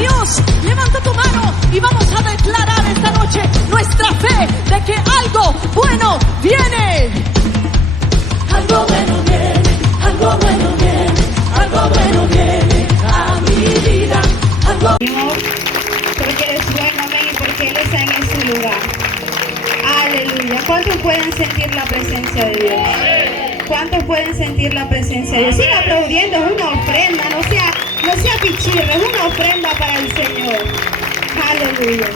Dios. Levanta tu mano y vamos a declarar esta noche nuestra fe de que algo bueno viene. Algo bueno viene, algo bueno viene, algo bueno viene a mi vida. Algo... Porque Él es bueno, amén, y porque Él está en este lugar. Aleluya. ¿Cuántos pueden sentir la presencia de Dios? ¿Cuántos pueden sentir la presencia de Dios? Siga aplaudiendo, es una ofrenda, no sea pichirre, es una ofrenda para el Señor. Aleluya.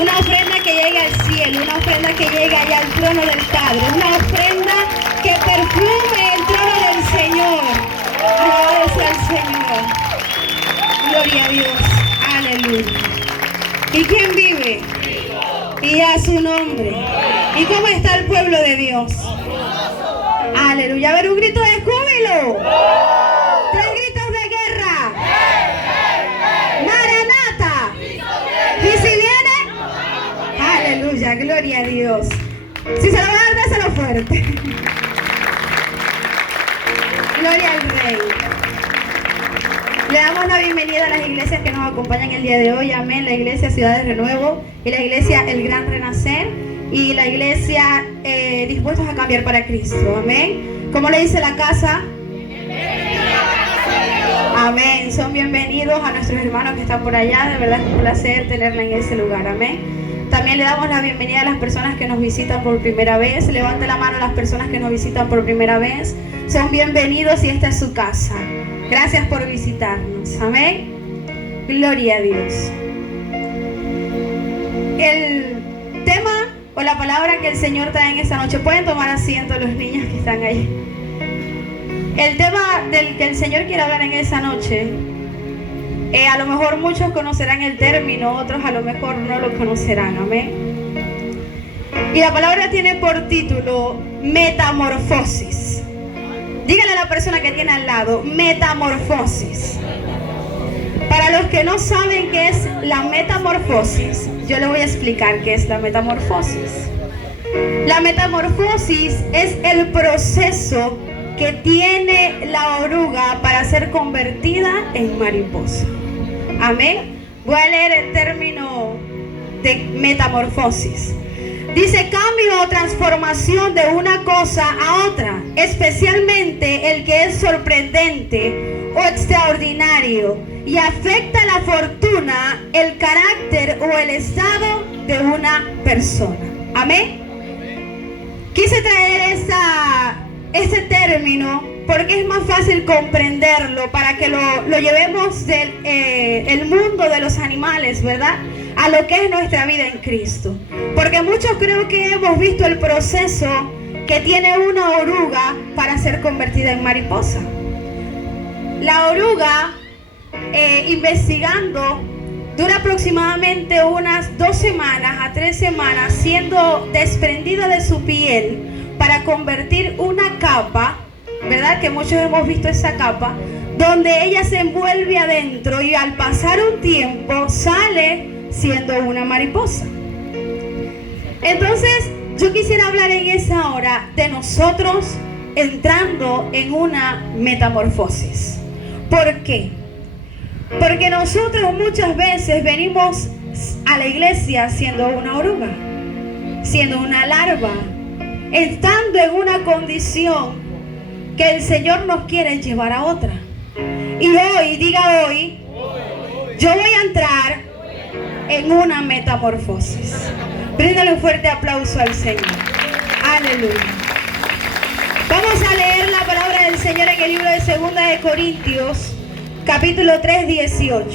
Una ofrenda que llegue al cielo, una ofrenda que llegue allá al trono del Padre, una ofrenda que perfume el trono del Señor. Alabado sea el Señor. Gloria a Dios. Aleluya. ¿Y quién vive? Y a su nombre. ¿Y cómo está el pueblo de Dios? Aleluya. A ver, un grito de júbilo. Tres gritos de guerra. Maranata. ¿Y si viene? Aleluya. Gloria a Dios. Si se lo va a dar, dáselo fuerte. Gloria al Rey. Le damos la bienvenida a las iglesias que nos acompañan el día de hoy. Amén. La iglesia Ciudad de Renuevo y la iglesia El Gran Renacer y la iglesia Dispuestos a Cambiar para Cristo. Amén. ¿Cómo le dice la casa? Amén. Son bienvenidos a nuestros hermanos que están por allá. De verdad es un placer tenerla en ese lugar. Amén. También le damos la bienvenida a las personas que nos visitan por primera vez. Levante la mano a las personas que nos visitan por primera vez. Son bienvenidos y esta es su casa. Gracias por visitarnos. Amén. Gloria a Dios. El tema o la palabra que el Señor trae en esta noche. Pueden tomar asiento los niños que están ahí. El tema del que el Señor quiere hablar en esta noche, a lo mejor muchos conocerán el término, otros a lo mejor no lo conocerán. Amén. Y la palabra tiene por título metamorfosis. Dígale a la persona que tiene al lado, metamorfosis. Para los que no saben qué es la metamorfosis, yo le voy a explicar qué es la metamorfosis. La metamorfosis es el proceso que tiene la oruga para ser convertida en mariposa. Amén. Voy a leer el término de metamorfosis. Dice cambio o transformación de una cosa a otra, especialmente el que es sorprendente o extraordinario y afecta la fortuna, el carácter o el estado de una persona. Amén. Quise traer este término porque es más fácil comprenderlo para que lo llevemos del el mundo de los animales, ¿verdad?, a lo que es nuestra vida en Cristo. Porque muchos creo que hemos visto el proceso que tiene una oruga para ser convertida en mariposa. La oruga, investigando, dura aproximadamente unas 2 semanas a 3 semanas siendo desprendida de su piel para convertir una capa, ¿verdad?, que muchos hemos visto esa capa, donde ella se envuelve adentro y al pasar un tiempo sale siendo una mariposa. Entonces yo quisiera hablar en esa hora de nosotros entrando en una metamorfosis. ¿Por qué? Porque nosotros muchas veces venimos a la iglesia siendo una oruga, siendo una larva, estando en una condición que el Señor nos quiere llevar a otra. Y hoy, diga hoy, yo voy a entrar en una metamorfosis. Bríndale un fuerte aplauso al Señor. Aleluya. Vamos a leer la palabra del Señor en el libro de 2 de Corintios, capítulo 3, 18.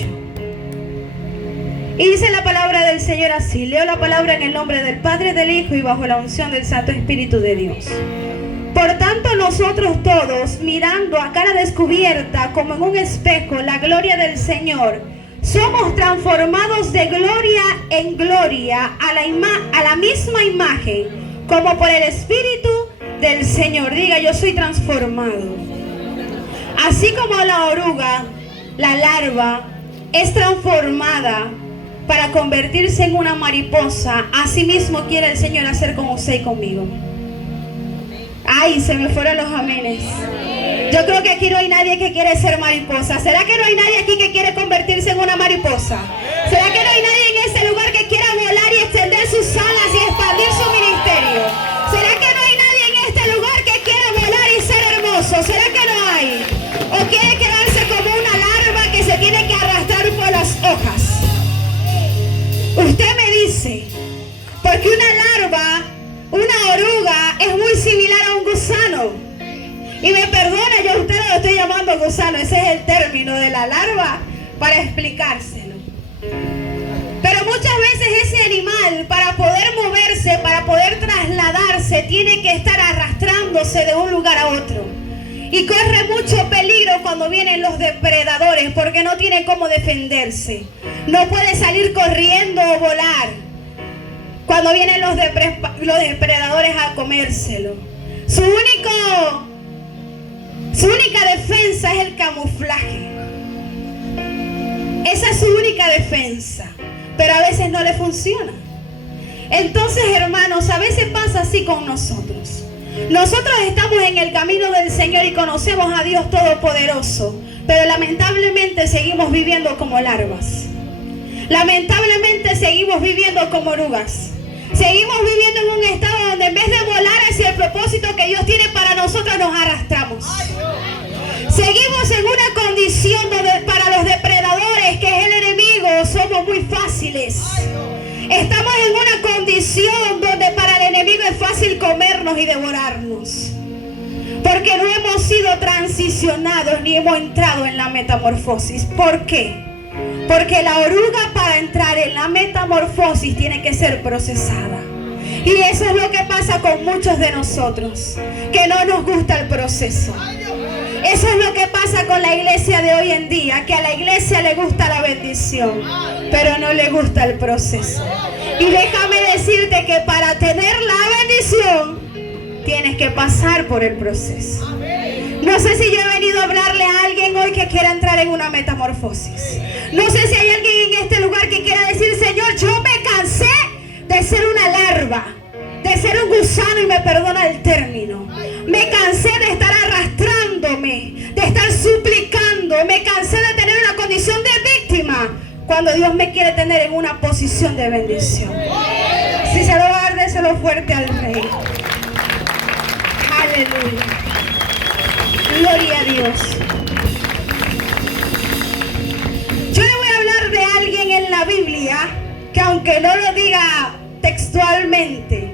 Y dice la palabra del Señor así. Leo la palabra en el nombre del Padre, del Hijo y bajo la unción del Santo Espíritu de Dios. Por tanto, nosotros todos, mirando a cara descubierta como en un espejo la gloria del Señor, somos transformados de gloria en gloria a la misma imagen, como por el Espíritu del Señor. Diga, yo soy transformado. Así como la oruga, la larva, es transformada para convertirse en una mariposa, así mismo quiere el Señor hacer con usted y conmigo. Ay, se me fueron los amenes. Yo creo que aquí no hay nadie que quiere ser mariposa. ¿Será que no hay nadie aquí que quiere convertirse en una mariposa? ¿Será que no hay nadie en este lugar que quiera volar y extender sus alas y expandir su ministerio? ¿Será que no hay nadie en este lugar que quiera volar y ser hermoso? ¿Será que no hay? ¿O quiere quedarse como una larva que se tiene que arrastrar por las hojas? Usted me dice, porque una larva, una oruga, es muy similar a un gusano. Y me perdona, yo a usted lo estoy llamando gusano, ese es el término de la larva para explicárselo. Pero muchas veces ese animal, para poder moverse, para poder trasladarse, tiene que estar arrastrándose de un lugar a otro. Y corre mucho peligro cuando vienen los depredadores, porque no tiene cómo defenderse. No puede salir corriendo o volar cuando vienen los depredadores a comérselo. Su única defensa es el camuflaje. Esa es su única defensa, pero a veces no le funciona. Entonces, hermanos, a veces pasa así con nosotros. Nosotros estamos en el camino del Señor y conocemos a Dios Todopoderoso, pero lamentablemente seguimos viviendo como larvas. Lamentablemente seguimos viviendo como orugas. Seguimos viviendo en un estado donde en vez de volar hacia el propósito que Dios tiene para nosotros, nos arrastramos. Seguimos en una condición donde para los depredadores, que es el enemigo, somos muy fáciles. Estamos en una condición donde para el enemigo es fácil comernos y devorarnos. Porque no hemos sido transicionados ni hemos entrado en la metamorfosis. ¿Por qué? Porque la oruga, para entrar en la metamorfosis, tiene que ser procesada. Y eso es lo que pasa con muchos de nosotros, que no nos gusta el proceso. Eso es lo que pasa con la iglesia de hoy en día, que a la iglesia le gusta la bendición, pero no le gusta el proceso. Y déjame decirte que para tener la bendición, tienes que pasar por el proceso. No sé si yo he venido a hablarle a alguien hoy que quiera entrar en una metamorfosis. No sé si hay alguien en este lugar que quiera decir, Señor, yo me cansé de ser una larva, de ser un gusano, y me perdona el término. Me cansé de estar arrastrándome, de estar suplicando. Me cansé de tener una condición de víctima, cuando Dios me quiere tener en una posición de bendición. Si se lo va a dar, déselo fuerte al Rey. Aleluya. Gloria a Dios. Yo le voy a hablar de alguien en la Biblia que, aunque no lo diga textualmente,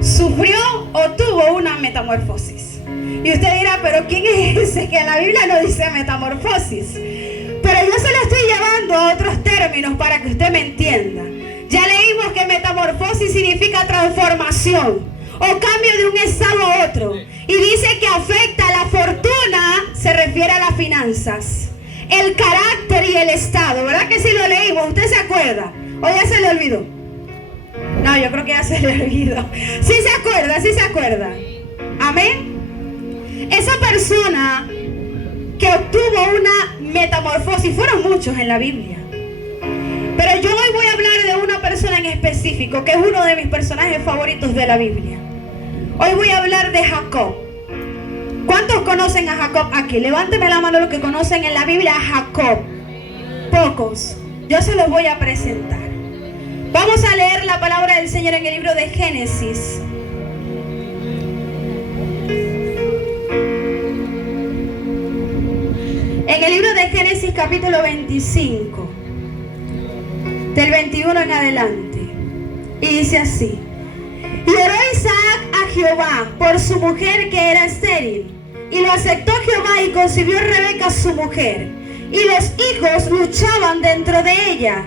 sufrió o tuvo una metamorfosis. Y usted dirá, pero ¿quién es ese que en la Biblia no dice metamorfosis? Pero yo se lo estoy llevando a otros términos para que usted me entienda. Ya leímos que metamorfosis significa transformación o cambio de un estado a otro. Y dice que afecta a la fortuna, se refiere a las finanzas, el carácter y el estado. ¿Verdad que sí lo leímos? ¿Usted se acuerda? ¿O ya se le olvidó? No, yo creo que ya se le olvidó. Sí se acuerda, sí se acuerda. Amén. Esa persona que obtuvo una metamorfosis, fueron muchos en la Biblia, pero yo hoy voy a hablar de una persona en específico, que es uno de mis personajes favoritos de la Biblia. Hoy voy a hablar de Jacob. ¿Cuántos conocen a Jacob aquí? Levánteme la mano los que conocen en la Biblia a Jacob. Pocos. Yo se los voy a presentar. Vamos a leer la palabra del Señor en el libro de Génesis. En el libro de Génesis capítulo 25, del 21 en adelante. Y dice así: y oró Isaac a Jehová por su mujer que era estéril. Y lo aceptó Jehová y concibió Rebeca su mujer. Y los hijos luchaban dentro de ella.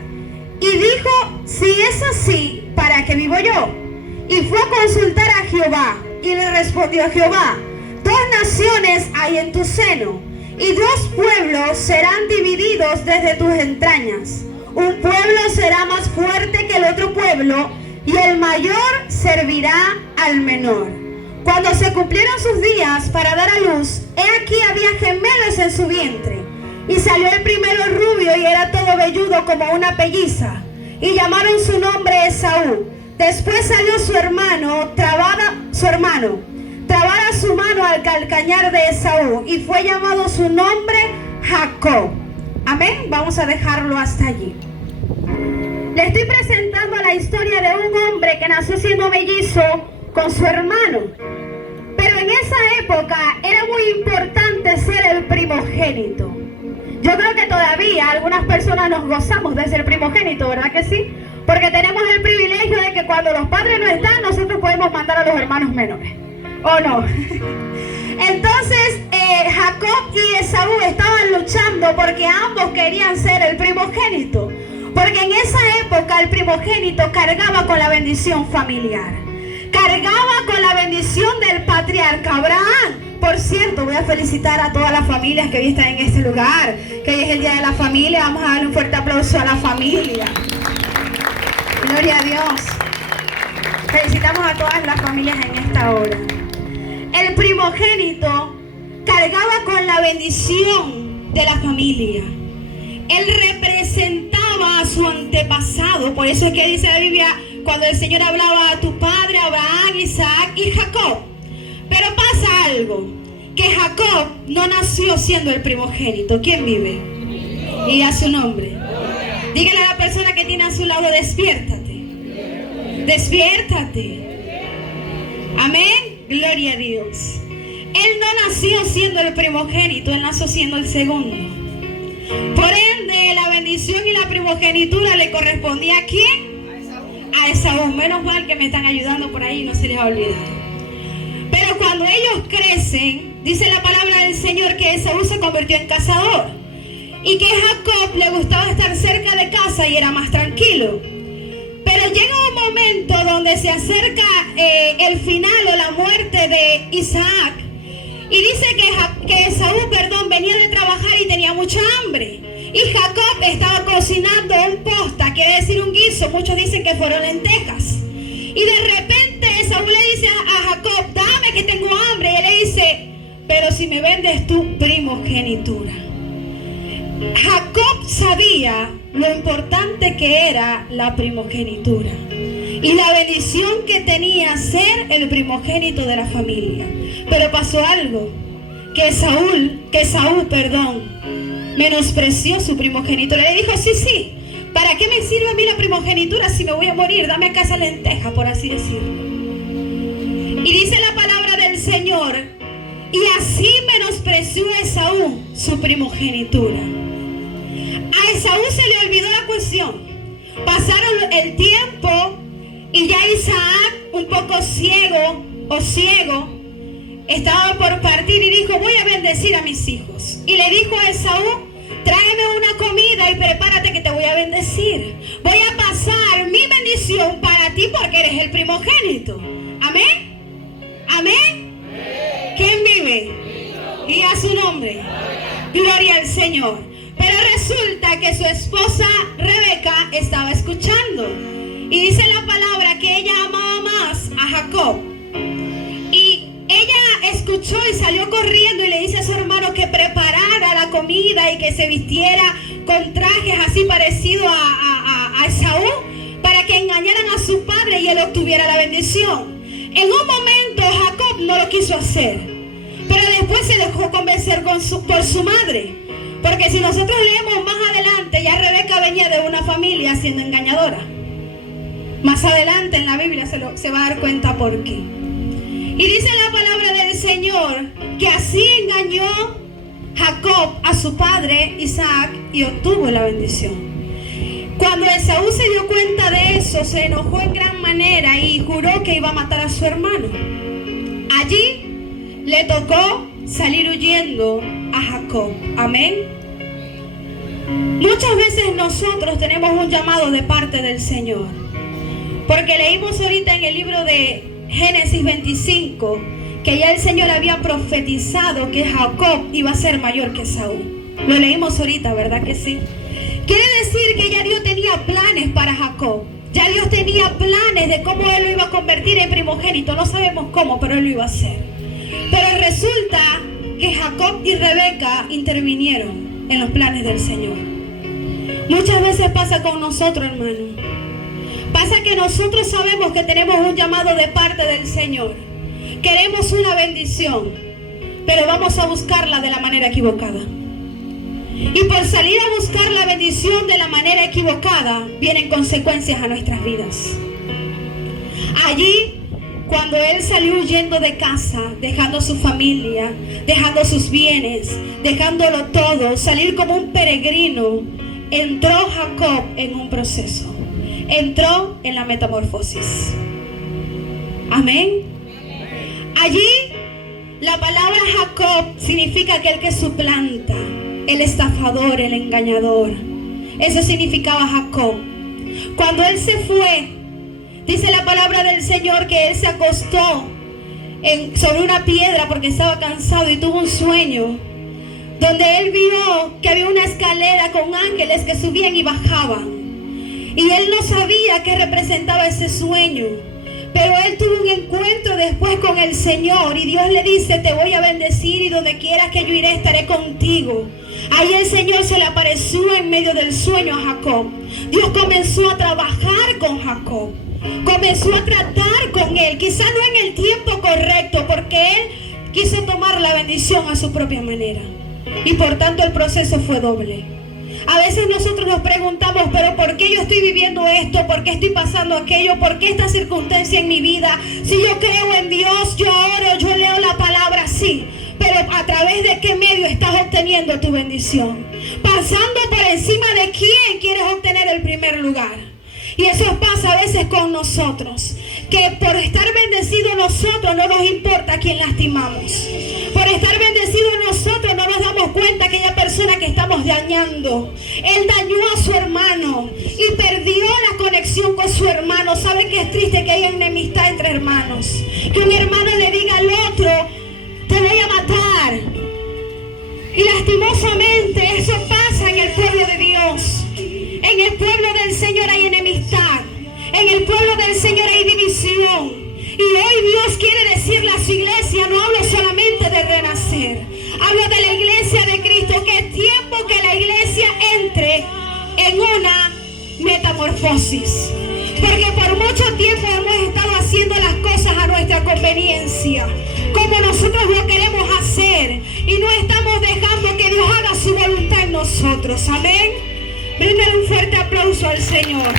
Y dijo, si es así, ¿para qué vivo yo? Y fue a consultar a Jehová. Y le respondió Jehová, 2 naciones hay en tu seno, y 2 pueblos serán divididos desde tus entrañas. Un pueblo será más fuerte que el otro pueblo, y el mayor servirá al menor. Cuando se cumplieron sus días para dar a luz, he aquí había gemelos en su vientre. Y salió el primero rubio y era todo velludo como una pelliza. Y llamaron su nombre Esaú. Después salió su hermano, trabada su mano al calcañar de Esaú y fue llamado su nombre Jacob. Amén. Vamos a dejarlo hasta allí. Le estoy presentando la historia de un hombre que nació siendo mellizo con su hermano. Pero en esa época era muy importante ser el primogénito. Yo creo que todavía algunas personas nos gozamos de ser primogénito, ¿verdad que sí? Porque tenemos el privilegio de que cuando los padres no están, nosotros podemos mandar a los hermanos menores. ¿O no? Entonces, Jacob y Esaú estaban luchando porque ambos querían ser el primogénito. Porque en esa época el primogénito cargaba con la bendición familiar. Cargaba con la bendición del patriarca Abraham. Por cierto, voy a felicitar a todas las familias que hoy están en este lugar. Que hoy es el Día de la Familia. Vamos a darle un fuerte aplauso a la familia. Gloria a Dios. Felicitamos a todas las familias en esta hora. El primogénito cargaba con la bendición de la familia. Él representaba a su antepasado. Por eso es que dice la Biblia, cuando el Señor hablaba a tu padre, Abraham, Isaac y Jacob. Pero pasa algo, que Jacob no nació siendo el primogénito. ¿Quién vive? Y a su nombre. Dígale a la persona que tiene a su lado, despiértate. Despiértate. Amén. Gloria a Dios. Él no nació siendo el primogénito, él nació siendo el segundo. Por ende, la bendición y la primogenitura le correspondía ¿a quién? A Esaú. Menos mal que me están ayudando por ahí, no se les ha olvidado. Pero cuando ellos crecen, dice la palabra del Señor que Esaú se convirtió en cazador y que Jacob le gustaba estar cerca de casa y era más tranquilo. Pero llega un momento donde se acerca el final o la muerte de Isaac y dice que Esaú, venía de trabajar y tenía mucha hambre. Y Jacob estaba cocinando un posta, quiere decir un guiso, muchos dicen que fueron lentejas. Y de repente Esaú le dice a Jacob, dame que tengo hambre. Y él le dice, pero si me vendes tu primogenitura. Jacob sabía lo importante que era la primogenitura y la bendición que tenía ser el primogénito de la familia. Pero pasó algo, que Esaú, menospreció su primogenitura. Le dijo, sí, ¿para qué me sirve a mí la primogenitura si me voy a morir? Dame acá esa lenteja, por así decirlo. Y dice la palabra del Señor, y así menospreció Esaú su primogenitura. A Esaú se le olvidó la cuestión. Pasaron el tiempo y ya Isaac, un poco ciego, estaba por partir y dijo, voy a bendecir a mis hijos. Y le dijo a Esaú, tráeme una comida y prepárate que te voy a bendecir. Voy a pasar mi bendición para ti porque eres el primogénito. Amén. Amén. ¿Quién vive? Y a su nombre. Gloria al Señor. Pero resulta que su esposa Rebeca estaba escuchando. Y dice la palabra que ella amaba más a Jacob. Y ella escuchó y salió corriendo y le dice a su hermano que preparara la comida y que se vistiera con trajes así parecidos a Esaú para que engañaran a su padre y él obtuviera la bendición. En un momento Jacob no lo quiso hacer, pero después se dejó convencer por su madre. Porque si nosotros leemos más adelante, ya Rebeca venía de una familia siendo engañadora. Más adelante en la Biblia se va a dar cuenta por qué. Y dice la palabra del Señor que así engañó Jacob a su padre Isaac y obtuvo la bendición. Cuando Esaú se dio cuenta de eso, se enojó en gran manera y juró que iba a matar a su hermano. Allí le tocó salir huyendo a Jacob. Amén. Muchas veces nosotros tenemos un llamado de parte del Señor. Porque leímos ahorita en el libro de Génesis 25 que ya el Señor había profetizado que Jacob iba a ser mayor que Esaú. Lo leímos ahorita, ¿verdad que sí? Quiere decir que ya Dios tenía planes para Jacob. Ya Dios tenía planes de cómo él lo iba a convertir en primogénito. No sabemos cómo, pero él lo iba a hacer. Pero resulta que Jacob y Rebeca intervinieron en los planes del Señor. Muchas veces pasa con nosotros, hermano. Pasa que nosotros sabemos que tenemos un llamado de parte del Señor, Queremos una bendición, pero vamos a buscarla de la manera equivocada. Y por salir a buscar la bendición de la manera equivocada, vienen consecuencias a nuestras vidas. Allí, cuando él salió huyendo de casa, dejando su familia, dejando sus bienes, dejándolo todo, salir como un peregrino, entró Jacob en un proceso. Entró en la metamorfosis. Amén. Allí, la palabra Jacob significa aquel que suplanta, el estafador, el engañador. Eso significaba Jacob. Cuando él se fue, dice la palabra del Señor que él se acostó sobre una piedra porque estaba cansado y tuvo un sueño donde él vio que había una escalera con ángeles que subían y bajaban. Y él no sabía qué representaba ese sueño. Pero él tuvo un encuentro después con el Señor y Dios le dice: te voy a bendecir y donde quieras que yo iré estaré contigo. Ahí el Señor se le apareció en medio del sueño a Jacob. Dios comenzó a trabajar con Jacob. Comenzó a tratar con él, quizá no en el tiempo correcto, porque él quiso tomar la bendición a su propia manera. Y por tanto el proceso fue doble. A veces nosotros nos preguntamos: pero ¿por qué yo estoy viviendo esto? ¿Por qué estoy pasando aquello? ¿Por qué esta circunstancia en mi vida? Si yo creo en Dios, yo oro, yo leo la palabra, sí. Pero ¿a través de qué medio estás obteniendo tu bendición? Pasando por encima de quién quieres obtener el primer lugar. Y eso pasa a veces con nosotros, que por estar bendecidos nosotros no nos importa a quién lastimamos. Por estar bendecidos nosotros no nos damos cuenta aquella persona que estamos dañando. Él dañó a su hermano y perdió la conexión con su hermano. ¿Sabe qué es triste? Que haya enemistad entre hermanos. Que un hermano le diga al otro: te voy a matar. Y lastimosamente eso pasa en el pueblo de Dios. En el pueblo del Señor hay enemistad. En el pueblo del Señor hay división. Y hoy Dios quiere decirle a su iglesia: no hablo solamente de renacer, hablo de la iglesia de Cristo, que es tiempo que la iglesia entre en una metamorfosis. Porque por mucho tiempo hemos estado haciendo las cosas a nuestra conveniencia, como nosotros lo queremos hacer, y no estamos dejando que Dios haga su voluntad en nosotros. Amén. Bríndale un fuerte aplauso al Señor.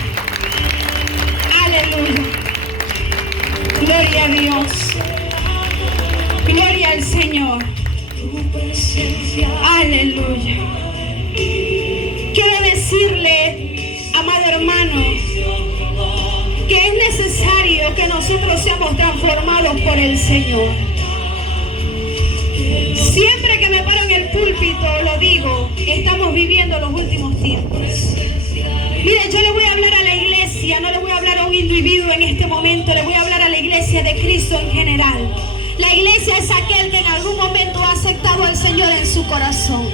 Aleluya. Gloria a Dios. Gloria al Señor. Aleluya. Quiero decirle, amado hermano, que es necesario que nosotros seamos transformados por el Señor. Siempre que me paro en el púlpito lo digo: estamos viviendo los últimos tiempos. Mire, yo le voy a hablar a la iglesia, no le voy a hablar a un individuo en este momento, le voy a hablar a la iglesia de Cristo en general. La iglesia es aquel que en algún momento ha aceptado al Señor en su corazón.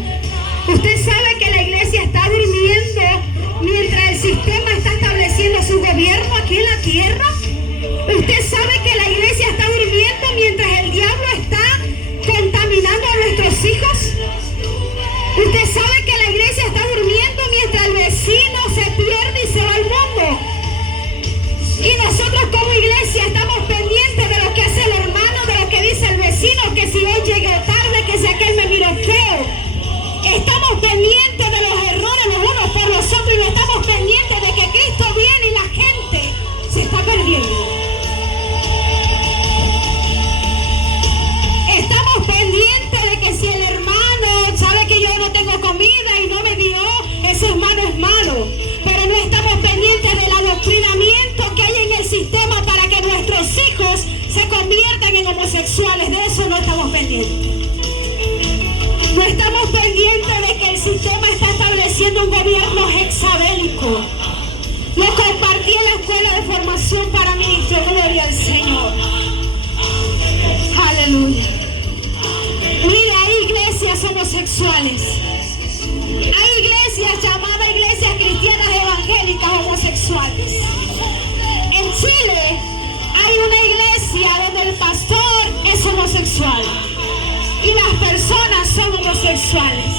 Usted sabe que la iglesia está durmiendo mientras el sistema está estableciendo su gobierno aquí en la tierra. Usted sabe que la iglesia está durmiendo mientras el diablo está contaminando a nuestros hijos. Usted sabe que la iglesia está durmiendo mientras el vecino se pierde y se va al mundo. Y nosotros como iglesia estamos pendientes de lo que hace el hermano, de lo que dice el vecino, que si hoy llegué tarde, que si aquel me miró feo. Estamos pendientes de los errores los unos por los otros y no estamos pendientes de que Cristo viene y la gente se está perdiendo. Estamos pendientes de que si el hermano sabe que yo no tengo comida y no me dio, ese hermano es malo. Pero no estamos pendientes del adoctrinamiento que hay en el sistema para que nuestros hijos se conviertan en homosexuales. De eso no estamos pendientes. No estamos pendientes de que el sistema está estableciendo un gobierno hexabélico. Lo compartí en la escuela de formación para ministros. Gloria al Señor. Aleluya. Mira, hay iglesias homosexuales. Hay iglesias llamadas iglesias cristianas evangélicas homosexuales. En Chile hay una iglesia donde el pastor es homosexual y las personas son homosexuales.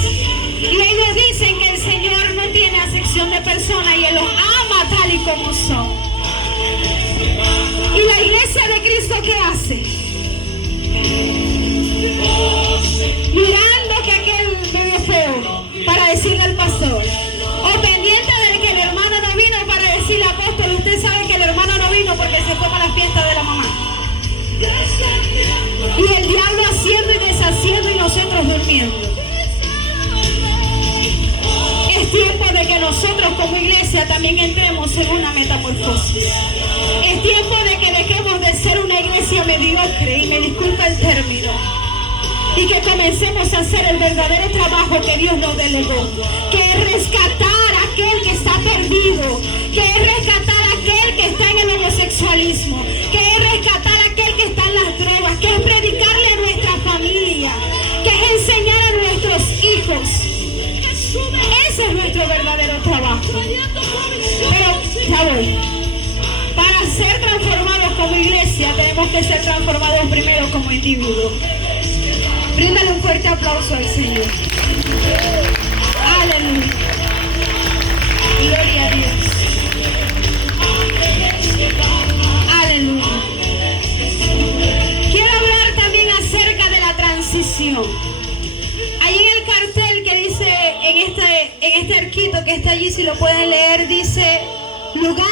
Y ellos dicen que el Señor no tiene acepción de personas y Él los ama tal y como son. ¿Y la iglesia de Cristo qué hace? mirando que aquel medio feo para decirle al pastor, o pendiente de que el hermano no vino para decirle, apóstol, usted sabe que el hermano no vino porque se fue para la fiesta de la mamá. Y el diablo haciendo y deshaciendo y nosotros durmiendo. Es tiempo de que nosotros como iglesia también entremos en una metamorfosis. Es tiempo de que dejemos de ser una iglesia mediocre, y me disculpa el término, y que comencemos a hacer el verdadero trabajo que Dios nos delegó, que es rescatar a aquel que está perdido, que es rescatar a aquel que está en el homosexualismo, que es rescatar a aquel que está en las drogas, que es predicarle a nuestra familia, que es enseñar a nuestros hijos. Ese es nuestro verdadero trabajo. Pero ya voy. Para ser transformados como iglesia tenemos que ser transformados primero como individuos. Bríndale un fuerte aplauso al Señor. Aleluya. Gloria a Dios. Aleluya. Quiero hablar también acerca de la transición. Ahí en el cartel que dice, en este arquito que está allí, si lo pueden leer, dice lugar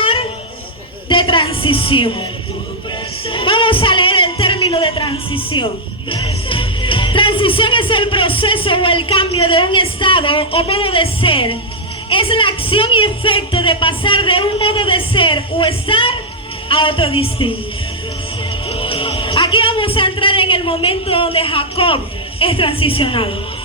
de transición. Vamos a leer el término de transición. Transición es el proceso o el cambio de un estado o modo de ser. Es la acción y efecto de pasar de un modo de ser o estar a otro distinto. Aquí vamos a entrar en el momento donde Jacob es transicionado.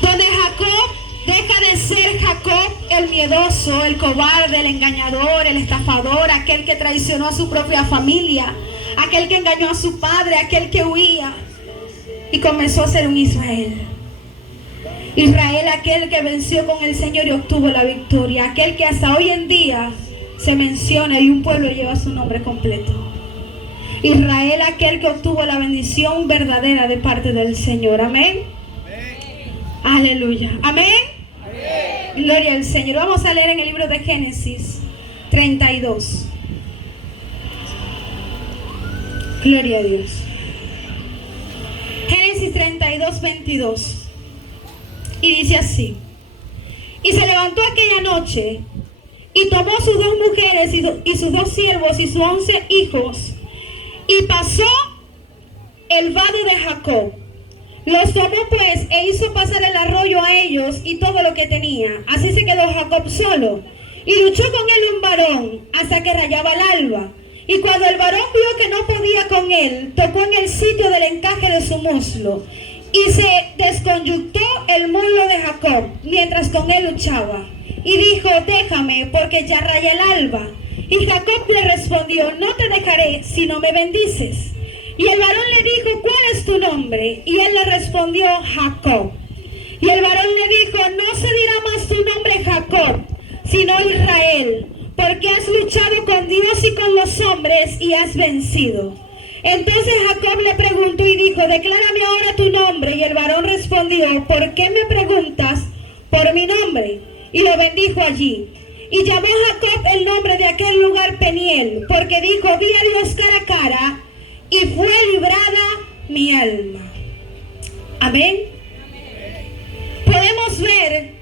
Donde Jacob deja de ser Jacob el miedoso, el cobarde, el engañador, el estafador, aquel que traicionó a su propia familia, aquel que engañó a su padre, aquel que huía, y comenzó a ser un Israel. Israel, aquel que venció con el Señor y obtuvo la victoria, aquel que hasta hoy en día se menciona y un pueblo lleva su nombre completo. Israel, aquel que obtuvo la bendición verdadera de parte del Señor. Amén. Aleluya. Amén. Amén. Gloria al Señor. Vamos a leer en el libro de Génesis 32. Gloria a Dios. Génesis 32, 22. Y dice así: y se levantó aquella noche y tomó sus 2 mujeres y sus 2 siervos y sus 11 hijos y pasó el vado de Jacob. Los tomó pues e hizo pasar el arroyo a ellos y todo lo que tenía. Así se quedó Jacob solo y luchó con él un varón hasta que rayaba el alba. Y cuando el varón vio que no podía con él, tocó en el sitio del encaje de su muslo y se desconyuntó el muslo de Jacob mientras con él luchaba. Y dijo: déjame, porque ya raya el alba. Y Jacob le respondió: no te dejaré si no me bendices. Y el varón le dijo: ¿cuál es tu nombre? Y él le respondió: Jacob. Y el varón le dijo: no se dirá más tu nombre Jacob, sino Israel, porque has luchado con Dios y con los hombres y has vencido. Entonces Jacob le preguntó y dijo: declárame ahora tu nombre. Y el varón respondió: ¿por qué me preguntas por mi nombre? Y lo bendijo allí. Y llamó Jacob el nombre de aquel lugar Peniel, porque dijo: vi a Dios cara a cara y fue librada mi alma. Amén. Podemos ver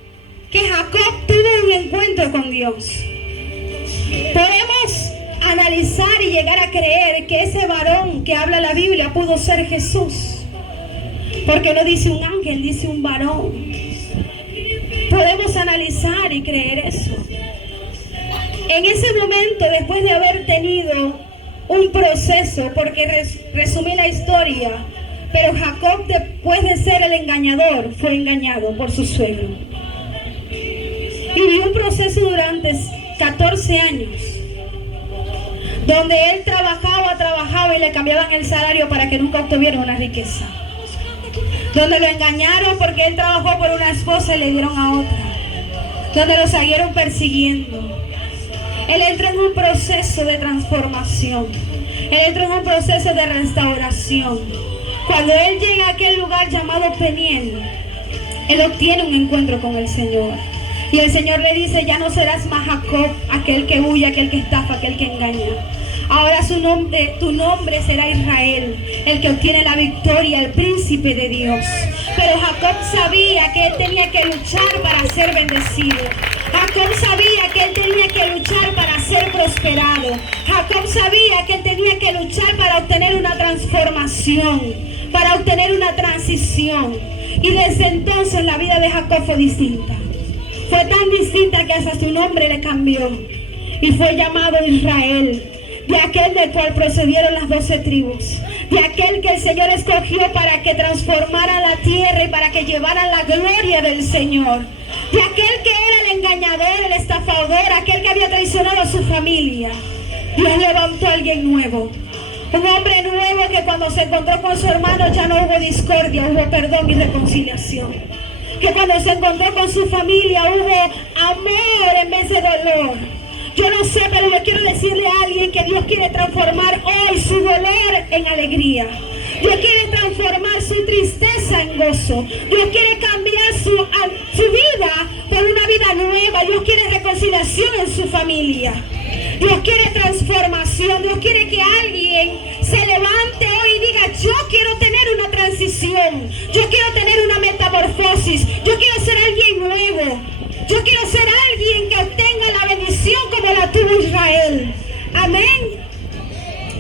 que Jacob tuvo un encuentro con Dios. Podemos analizar y llegar a creer que ese varón que habla la Biblia pudo ser Jesús, porque no dice un ángel, dice un varón. Podemos analizar y creer eso. En ese momento, después de haber tenido un proceso, porque resumí la historia, pero Jacob, después de ser el engañador, fue engañado por su suegro y vivió un proceso durante 14 años, donde él trabajaba y le cambiaban el salario para que nunca obtuviera una riqueza, donde lo engañaron porque él trabajó por una esposa y le dieron a otra, donde lo siguieron persiguiendo. Él entró en un proceso de transformación, él entró en un proceso de restauración. Cuando él llega a aquel lugar llamado Peniel, él obtiene un encuentro con el Señor. Y el Señor le dice: ya no serás más Jacob, aquel que huye, aquel que estafa, aquel que engaña. Ahora tu nombre será Israel, el que obtiene la victoria, el príncipe de Dios. Pero Jacob sabía que él tenía que luchar para ser bendecido. Jacob sabía que él tenía que luchar para ser prosperado. Jacob sabía que él tenía que luchar para obtener una transformación, para obtener una transición. Y desde entonces la vida de Jacob fue distinta. Fue tan distinta que hasta su nombre le cambió. Y fue llamado Israel, de aquel del cual procedieron las 12 tribus, de aquel que el Señor escogió para que transformara la tierra y para que llevara la gloria del Señor, de aquel que era el engañador, el estafador, aquel que había traicionado a su familia. Dios levantó a alguien nuevo, un hombre nuevo que cuando se encontró con su hermano ya no hubo discordia, hubo perdón y reconciliación. Que cuando se encontró con su familia hubo amor en vez de dolor. Yo no sé, pero yo quiero decirle a alguien que Dios quiere transformar hoy su dolor en alegría. Dios quiere transformar su tristeza en gozo. Dios quiere cambiar su vida por una vida nueva. Dios quiere reconciliación en su familia. Dios quiere transformación. Dios quiere que alguien se levante hoy y diga: yo quiero tener una transición. Yo quiero tener una metamorfosis. Yo quiero ser alguien nuevo. Yo quiero ser alguien que obtenga la bendición como la tuvo Israel. Amén.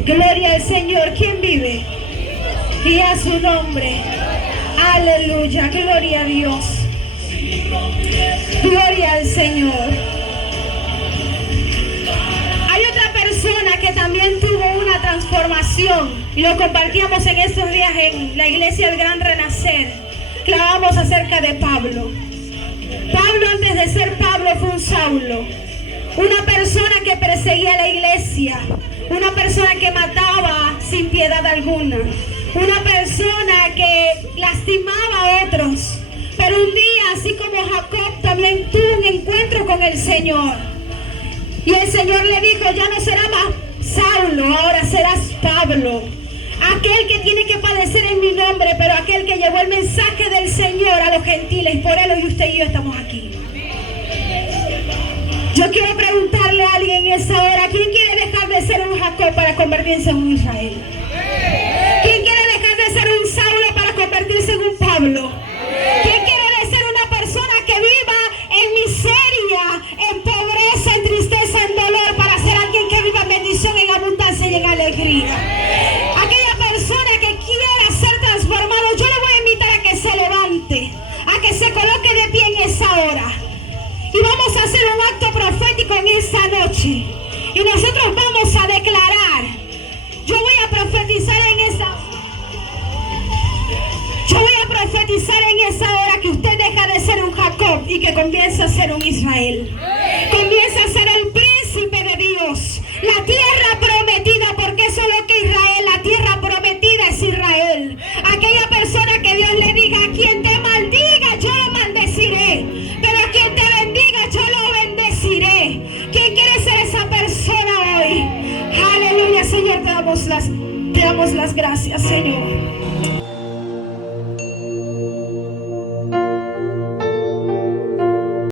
Gloria al Señor. ¿Quién vive? Y a su nombre. Aleluya. Gloria a Dios. Gloria al Señor. Hay otra persona que también tuvo una transformación y lo compartíamos en estos días en la iglesia del Gran Renacer. Clavamos acerca de Pablo. Pablo, antes de ser Pablo, fue un Saulo, una persona que perseguía a la iglesia, una persona que mataba sin piedad alguna, una persona que lastimaba a otros. Pero un día, así como Jacob, también tuvo un encuentro con el Señor. Y el Señor le dijo: ya no será más Saulo, ahora serás Pablo. Aquel que tiene que padecer en mi nombre, pero aquel que llevó el mensaje del Señor a los gentiles. Y por él hoy usted y yo estamos aquí. Yo quiero preguntarle a alguien en esa hora: ¿quién quiere dejar de ser un Jacob para convertirse en un Israel? ¿Quién quiere dejar de ser un Saulo para convertirse en un Pablo? ¿Quién quiere ser una persona que viva en miseria, en pobreza, en tristeza, en dolor, para ser alguien que viva en bendición, en abundancia y en alegría? Aquella persona que quiera ser transformado, yo le voy a invitar a que se levante, a que se coloque de pie en esa hora. Y vamos a hacer un acto profético en esta noche. Y nosotros vamos a declarar. Yo voy a profetizar en esa hora que usted deja de ser un Jacob y que comienza a ser un Israel. Comienza a ser el príncipe de Dios. La tierra prometida, porque eso es lo que Israel, la tierra prometida es Israel. Aquella persona que Dios le diga: a quien te maldiga yo lo maldeciré, pero a quien te bendiga yo lo bendeciré. ¿Quién quiere ser esa persona hoy? Aleluya, Señor, te damos las gracias, Señor.